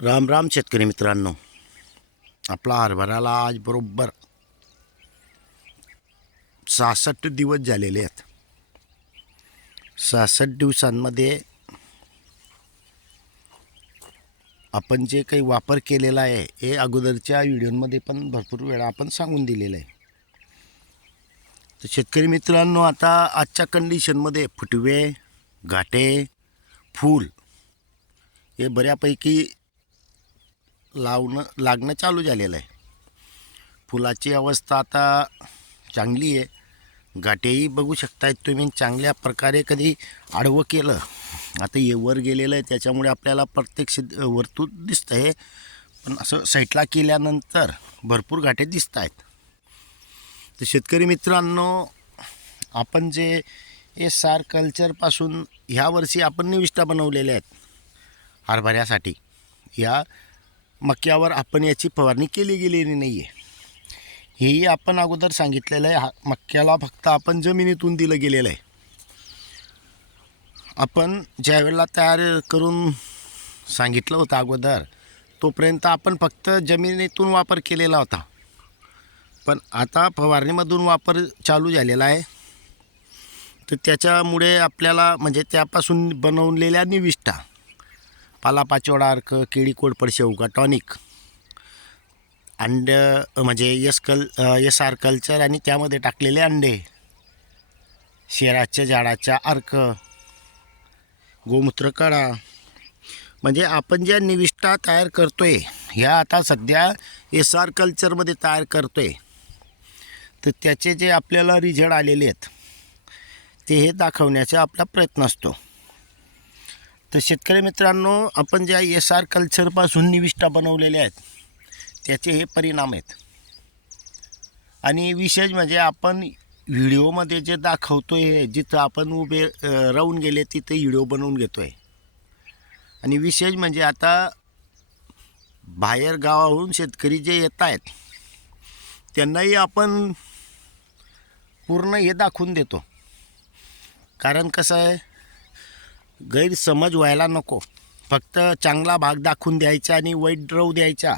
राम राम शेतकरी मित्रांनो. आपला हरभऱ्याला आज बरोबर सहासष्ट दिवस झालेले आहेत. सहासष्ट दिवसांमध्ये आपण जे काही वापर केलेला आहे हे अगोदरच्या व्हिडिओमध्ये पण भरपूर वेळा आपण सांगून दिलेलं आहे. तर शेतकरी मित्रांनो आता आजच्या कंडिशनमध्ये फुटवे घाटे फूल हे बऱ्यापैकी लावणं लागणं चालू झालेलं आहे. फुलाची अवस्था आता चांगली आहे. गाठेही बघू शकतायत तुम्ही चांगल्या प्रकारे कधी आडवं केलं. आता हे वर गेलेलं आहे त्याच्यामुळे आपल्याला प्रत्यक्ष वर्तूळ दिसतं आहे. पण असं साईटला केल्यानंतर भरपूर गाठे दिसत आहेत. तर शेतकरी मित्रांनो आपण जे हे सार कल्चरपासून ह्या वर्षी आपण निविष्ठा बनवलेल्या आहेत. हरभऱ्यासाठी. या मक्यावर आपण याची फवारणी केली गेलेली नाही आहे हेही आपण अगोदर सांगितलेलं आहे. हा मक्याला फक्त आपण जमिनीतून दिलं गेलेलं आहे. आपण ज्या वेळेला तयार करून सांगितलं होतं अगोदर तोपर्यंत आपण फक्त जमिनीतून वापर केलेला होता. पण आता फवारणीमधून वापर चालू झालेला आहे. तर त्याच्यामुळे आपल्याला म्हणजे त्यापासून बनवलेल्या निविष्ठा पालापाचोडा अर्क केळी कोडपड शेवगा टॉनिक. अंड म्हणजे यस कल यस आर कल्चर आणि त्यामध्ये टाकलेले अंडे. शेराच्या झाडाच्या अर्क. गोमूत्र काढा म्हणजे आपण ज्या निविष्ठा तयार करतोय ह्या आता सध्या एस आर कल्चरमध्ये तयार करतोय. तर त्याचे जे आपल्याला रिझल्ट आलेले आहेत ते हे दाखवण्याचा आपला प्रयत्न असतो. तर शेतकरी मित्रांनो आपण ज्या एस आर कल्चरपासून निविष्ठा बनवलेल्या आहेत त्याचे हे परिणाम आहेत. आणि विशेष म्हणजे आपण व्हिडिओमध्ये जे दाखवतो आहे जिथं आपण उभे राहून गेले तिथे व्हिडिओ बनवून घेतो आहे आणि विशेष म्हणजे आता बाहेर गावाहून शेतकरी जे येत आहेत त्यांनाही आपण पूर्ण हे दाखवून देतो. कारण कसं आहे गैरसमज व्हायला नको. फक्त चांगला भाग दाखवून द्यायचा आणि वाईट ड्रव द्यायचा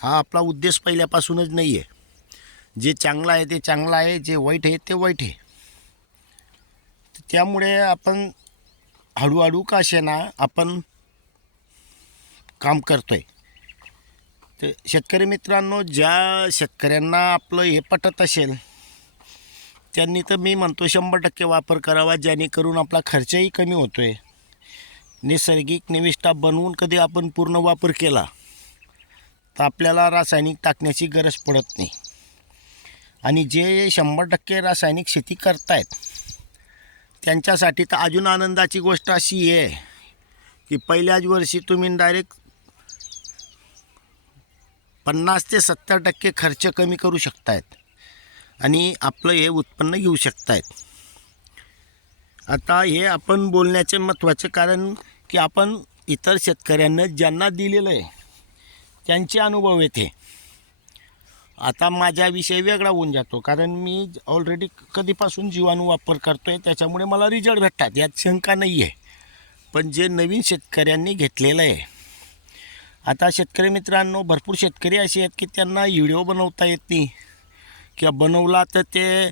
हा आपला उद्देश पहिल्यापासूनच नाही आहे जे चांगलं आहे ते चांगलं आहे जे वाईट आहे ते वाईट आहे. तर त्यामुळे आपण हळूहळू का ना आपण काम करतो आहे तर शेतकरी मित्रांनो ज्या शेतकऱ्यांना आपलं हे पटत असेल त्यांनी तर मी म्हणतो शंभर टक्के वापर करावा जेणेकरून आपला खर्चही कमी होतो आहे नैसर्गिक निविष्ठा बनवून कधी आपण पूर्ण वापर केला तर आपल्याला रासायनिक टाकण्याची गरज पडत नाही. आणि जे शंभर टक्के रासायनिक शेती करतायत त्यांच्यासाठी तर अजून आनंदाची गोष्ट अशी आहे की पहिल्याच वर्षी तुम्ही डायरेक्ट पन्नास ते सत्तर टक्के खर्च कमी करू शकतायत. आणि आपलं हे उत्पन्न घेऊ शकतायत. आता हे आपण बोलण्याचे महत्त्वाचे कारण की आपण इतर शेतकऱ्यांना ज्यांना दिलेलं आहे त्यांचे अनुभव येते. आता माझ्याविषयी वेगळा होऊन जातो कारण मी ऑलरेडी कधीपासून जीवाणू वापर करतो आहे त्याच्यामुळे मला रिझल्ट भेटतात यात शंका नाही आहे. पण जे नवीन शेतकऱ्यांनी घेतलेलं आहे आता शेतकरी मित्रांनो भरपूर शेतकरी असे आहेत की त्यांना व्हिडिओ बनवता येत नाही. किंवा बनवला तर ते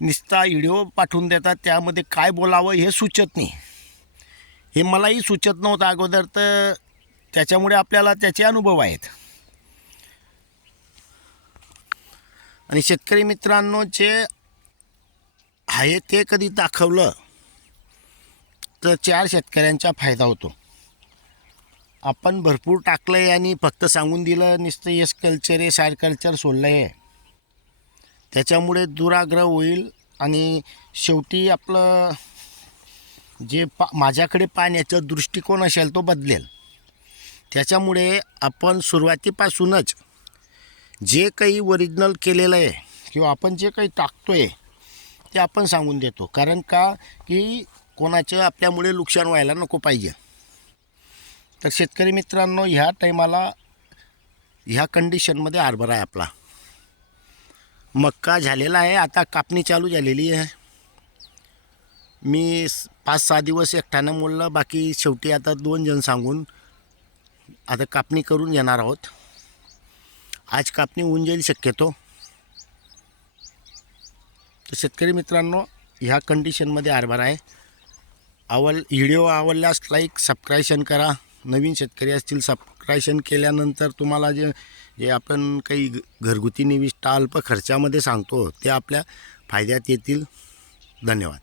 नुसता व्हिडिओ पाठवून देतात त्यामध्ये काय बोलावं हे सुचत नाही. हे मलाही सुचत नव्हतं अगोदर तर त्याच्यामुळे आपल्याला त्याचे अनुभव आहेत. आणि शेतकरी मित्रांनो जे आहे ते कधी दाखवलं तर चार शेतकऱ्यांचा फायदा होतो. आपण भरपूर टाकलं आहे आणि फक्त सांगून दिलं नुसतं येस कल्चर आहे सार कल्चर सोडलं आहे त्याच्यामुळे दुराग्रह होईल आणि शेवटी आपलं जे पा माझ्याकडे पाहण्याचा दृष्टिकोन असेल तो बदलेल. त्याच्यामुळे आपण सुरुवातीपासूनच जे काही ओरिजिनल केलेलं आहे किंवा आपण जे काही टाकतो आहे ते आपण सांगून देतो. कारण का? की कोणाचं आपल्यामुळे नुकसान व्हायला नको पाहिजे. तर शेतकरी मित्रांनो ह्या टायमाला ह्या कंडिशनमध्ये हरभरा आहे आपला. मक्का झालेला आहे आता कापणी चालू झालेली आहे. मी पाच सहा दिवस एकट्यानं मोडलं बाकी शेवटी आता दोन जण सांगून आता कापणी करून घेणार आहोत. आज कापणी होऊन जाईल शक्यतो. तर शेतकरी मित्रांनो ह्या कंडिशनमध्ये हरभरा आहे. आवल व्हिडिओ आवडल्यास लाईक सबस्क्रायशन करा. नवीन शेतकरी असतील सबस्क्रायशन केल्यानंतर तुम्हाला जे जे आपण काही घरगुती निविष्ठा अल्प खर्चामध्ये सांगतो ते आपल्या फायद्यात येतील. धन्यवाद.